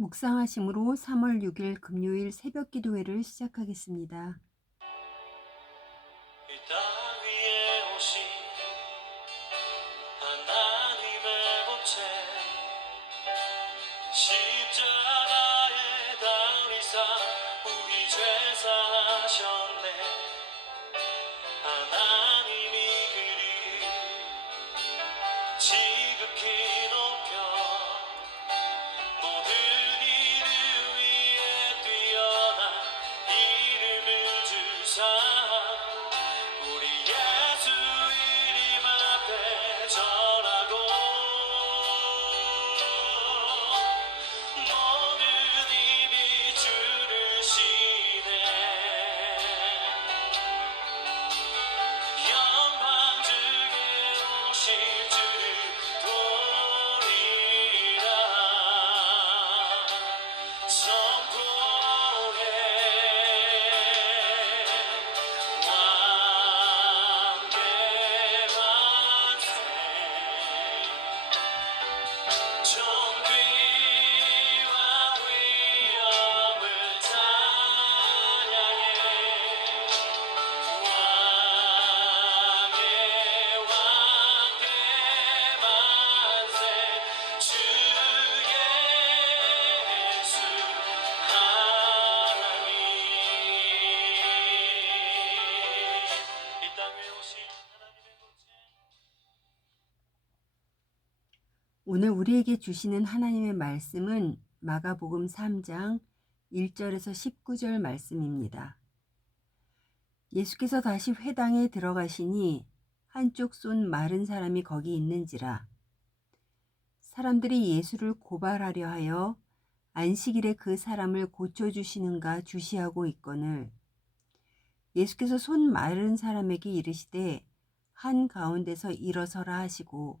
묵상하심으로 3월 6일 금요일 새벽 기도회를 시작하겠습니다. 우리에게 주시는 하나님의 말씀은 마가복음 3장 1절에서 19절 말씀입니다. 예수께서 다시 회당에 들어가시니 한쪽 손 마른 사람이 거기 있는지라. 사람들이 예수를 고발하려 하여 안식일에 그 사람을 고쳐주시는가 주시하고 있거늘 예수께서 손 마른 사람에게 이르시되 한 가운데서 일어서라 하시고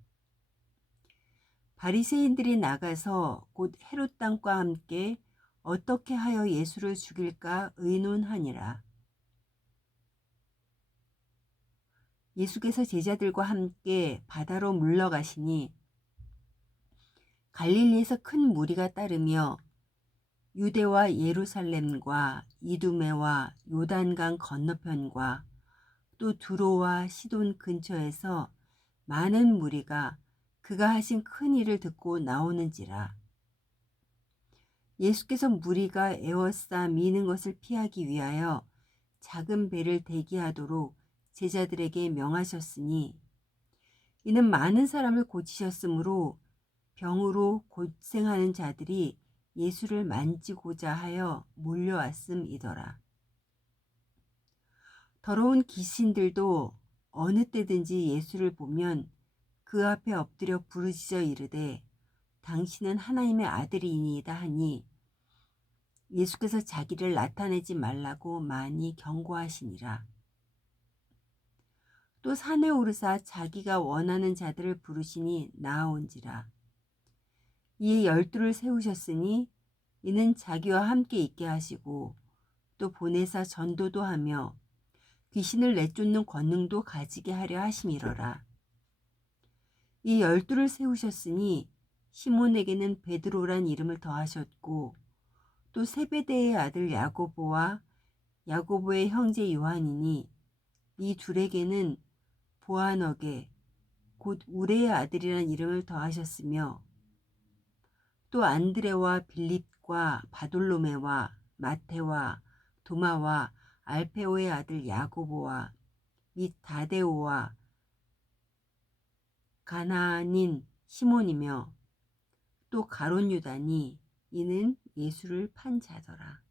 바리새인들이 나가서 곧 헤롯 땅과 함께 어떻게 하여 예수를 죽일까 의논하니라. 예수께서 제자들과 함께 바다로 물러가시니 갈릴리에서 큰 무리가 따르며 유대와 예루살렘과 이두메와 요단강 건너편과 또 두로와 시돈 근처에서 많은 무리가 그가 하신 큰 일을 듣고 나오는지라. 예수께서 무리가 에워싸 미는 것을 피하기 위하여 작은 배를 대기하도록 제자들에게 명하셨으니 이는 많은 사람을 고치셨으므로 병으로 고생하는 자들이 예수를 만지고자 하여 몰려왔음이더라. 더러운 귀신들도 어느 때든지 예수를 보면 그 앞에 엎드려 부르짖어 이르되 당신은 하나님의 아들이니이다 하니 예수께서 자기를 나타내지 말라고 많이 경고하시니라. 또 산에 오르사 자기가 원하는 자들을 부르시니 나아온지라. 이에 열두를 세우셨으니 이는 자기와 함께 있게 하시고 또 보내사 전도도 하며 귀신을 내쫓는 권능도 가지게 하려 하심이러라. 이 열두를 세우셨으니 시몬에게는 베드로란 이름을 더하셨고 또 세베대의 아들 야고보와 야고보의 형제 요한이니 이 둘에게는 보아너게 곧 우레의 아들이란 이름을 더하셨으며 또 안드레와 빌립과 바돌로메와 마테와 도마와 알페오의 아들 야고보와 및 다데오와 가나안인 시몬이며 또 가론 유다니 이는 예수를 판 자더라.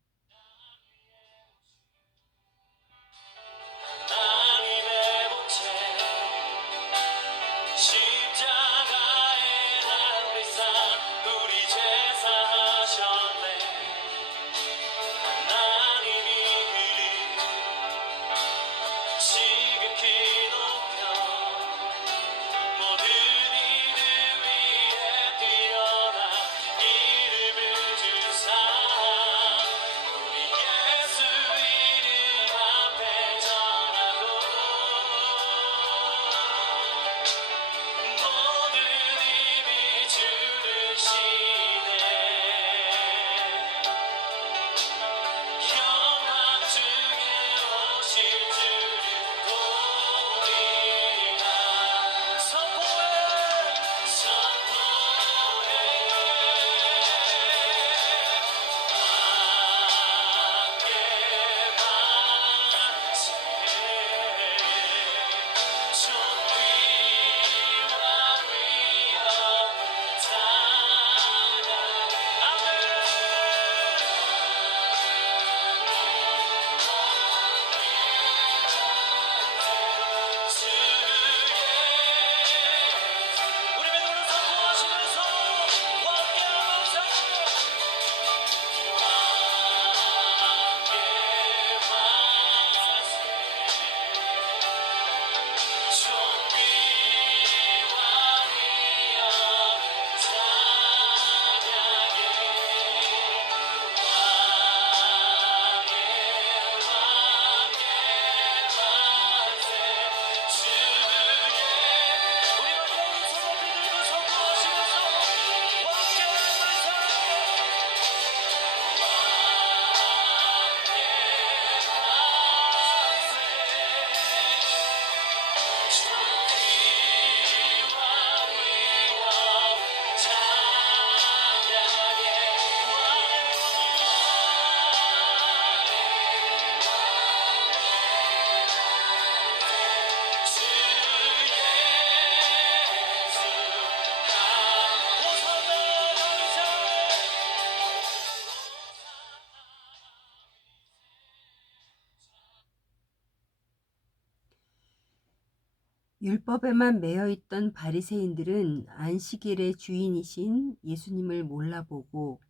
율법에만 매여 있던 바리새인들은 안식일의 주인이신 예수님을 몰라보고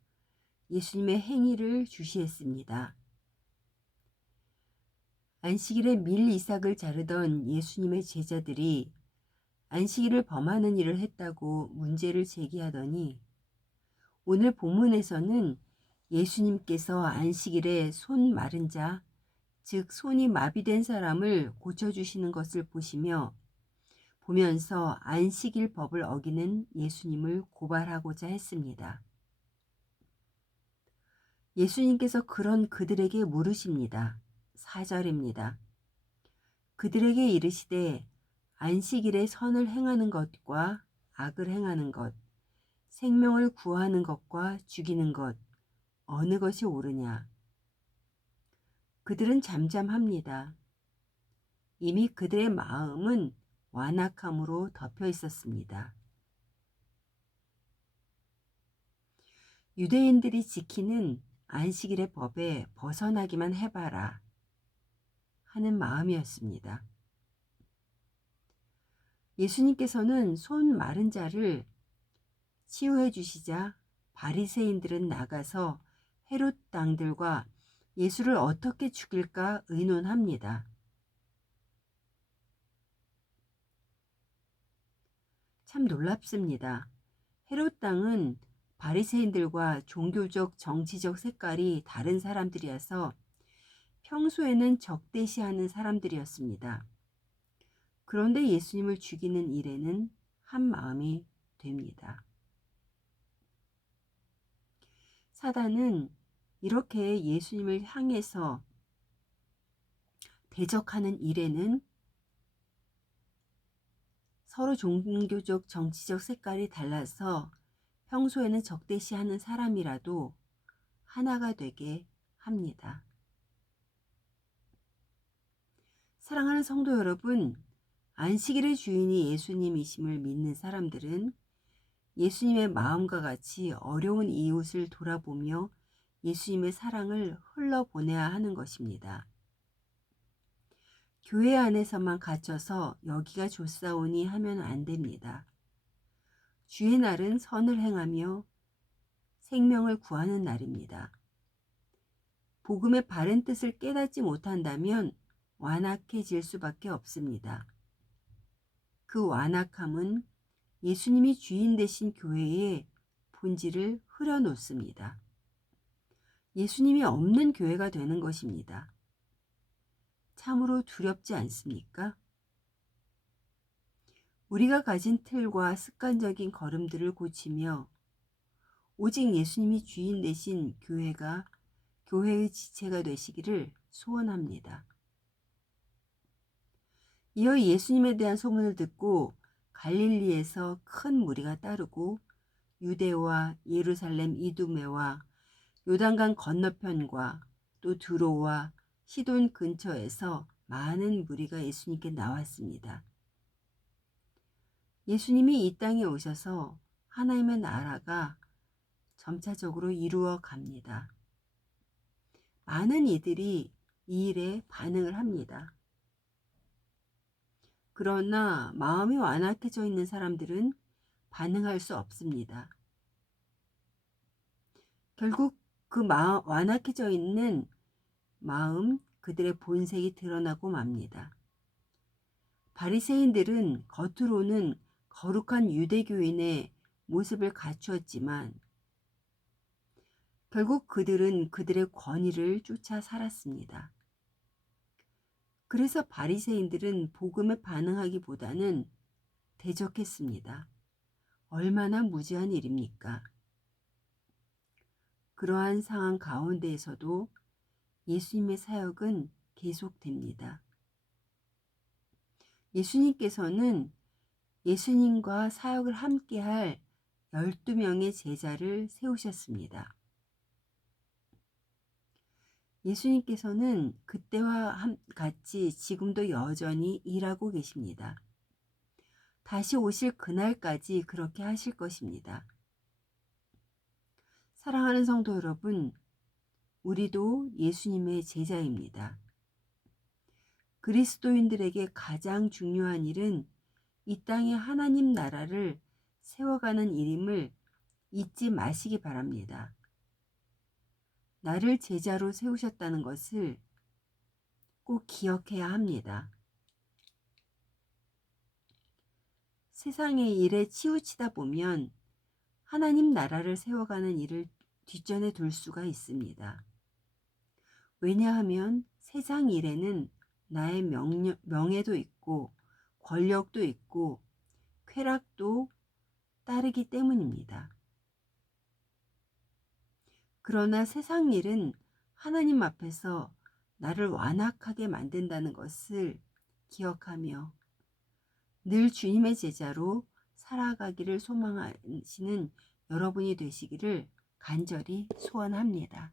예수님의 행위를 주시했습니다. 안식일에 밀 이삭을 자르던 예수님의 제자들이 안식일을 범하는 일을 했다고 문제를 제기하더니 오늘 본문에서는 예수님께서 안식일에 손 마른 자, 즉 손이 마비된 사람을 고쳐주시는 것을 보시며 보면서 안식일 법을 어기는 예수님을 고발하고자 했습니다. 예수님께서 그런 그들에게 물으십니다. 4절입니다. 그들에게 이르시되 안식일에 선을 행하는 것과 악을 행하는 것, 생명을 구하는 것과 죽이는 것, 어느 것이 옳으냐? 그들은 잠잠합니다. 이미 그들의 마음은 완악함으로 덮여 있었습니다. 유대인들이 지키는 안식일의 법에 벗어나기만 해봐라 하는 마음이었습니다. 예수님께서는 손 마른 자를 치유해 주시자 바리새인들은 나가서 헤롯 당들과 예수를 어떻게 죽일까 의논합니다. 참 놀랍습니다. 헤롯 당은 바리새인들과 종교적 정치적 색깔이 다른 사람들이어서 평소에는 적대시하는 사람들이었습니다. 그런데 예수님을 죽이는 일에는 한 마음이 됩니다. 사단은 이렇게 예수님을 향해서 대적하는 일에는 서로 종교적 정치적 색깔이 달라서 평소에는 적대시하는 사람이라도 하나가 되게 합니다. 사랑하는 성도 여러분, 안식일의 주인이 예수님이심을 믿는 사람들은 예수님의 마음과 같이 어려운 이웃을 돌아보며 예수님의 사랑을 흘러보내야 하는 것입니다. 교회 안에서만 갇혀서 여기가 좋사오니 하면 안 됩니다. 주의 날은 선을 행하며 생명을 구하는 날입니다. 복음의 바른 뜻을 깨닫지 못한다면 완악해질 수밖에 없습니다. 그 완악함은 예수님이 주인 되신 교회의 본질을 흐려놓습니다. 예수님이 없는 교회가 되는 것입니다. 참으로 두렵지 않습니까? 우리가 가진 틀과 습관적인 걸음들을 고치며 오직 예수님이 주인 되신 교회가 교회의 지체가 되시기를 소원합니다. 이어 예수님에 대한 소문을 듣고 갈릴리에서 큰 무리가 따르고 유대와 예루살렘 이두메와 요단강 건너편과 또 두로와 시돈 근처에서 많은 무리가 예수님께 나왔습니다. 예수님이 이 땅에 오셔서 하나님의 나라가 점차적으로 이루어 갑니다. 많은 이들이 이 일에 반응을 합니다. 그러나 마음이 완악해져 있는 사람들은 반응할 수 없습니다. 결국 그 완악해져 있는 마음, 그들의 본색이 드러나고 맙니다. 바리새인들은 겉으로는 거룩한 유대교인의 모습을 갖추었지만 결국 그들은 그들의 권위를 쫓아 살았습니다. 그래서 바리새인들은 복음에 반응하기보다는 대적했습니다. 얼마나 무지한 일입니까? 그러한 상황 가운데에서도 예수님의 사역은 계속됩니다. 예수님께서는 예수님과 사역을 함께할 12명의 제자를 세우셨습니다. 예수님께서는 그때와 같이 지금도 여전히 일하고 계십니다. 다시 오실 그날까지 그렇게 하실 것입니다. 사랑하는 성도 여러분, 우리도 예수님의 제자입니다. 그리스도인들에게 가장 중요한 일은 이 땅에 하나님 나라를 세워가는 일임을 잊지 마시기 바랍니다. 나를 제자로 세우셨다는 것을 꼭 기억해야 합니다. 세상의 일에 치우치다 보면 하나님 나라를 세워가는 일을 뒷전에 둘 수가 있습니다. 왜냐하면 세상 일에는 나의 명령, 명예도 있고 권력도 있고 쾌락도 따르기 때문입니다. 그러나 세상 일은 하나님 앞에서 나를 완악하게 만든다는 것을 기억하며 늘 주님의 제자로 살아가기를 소망하시는 여러분이 되시기를 간절히 소원합니다.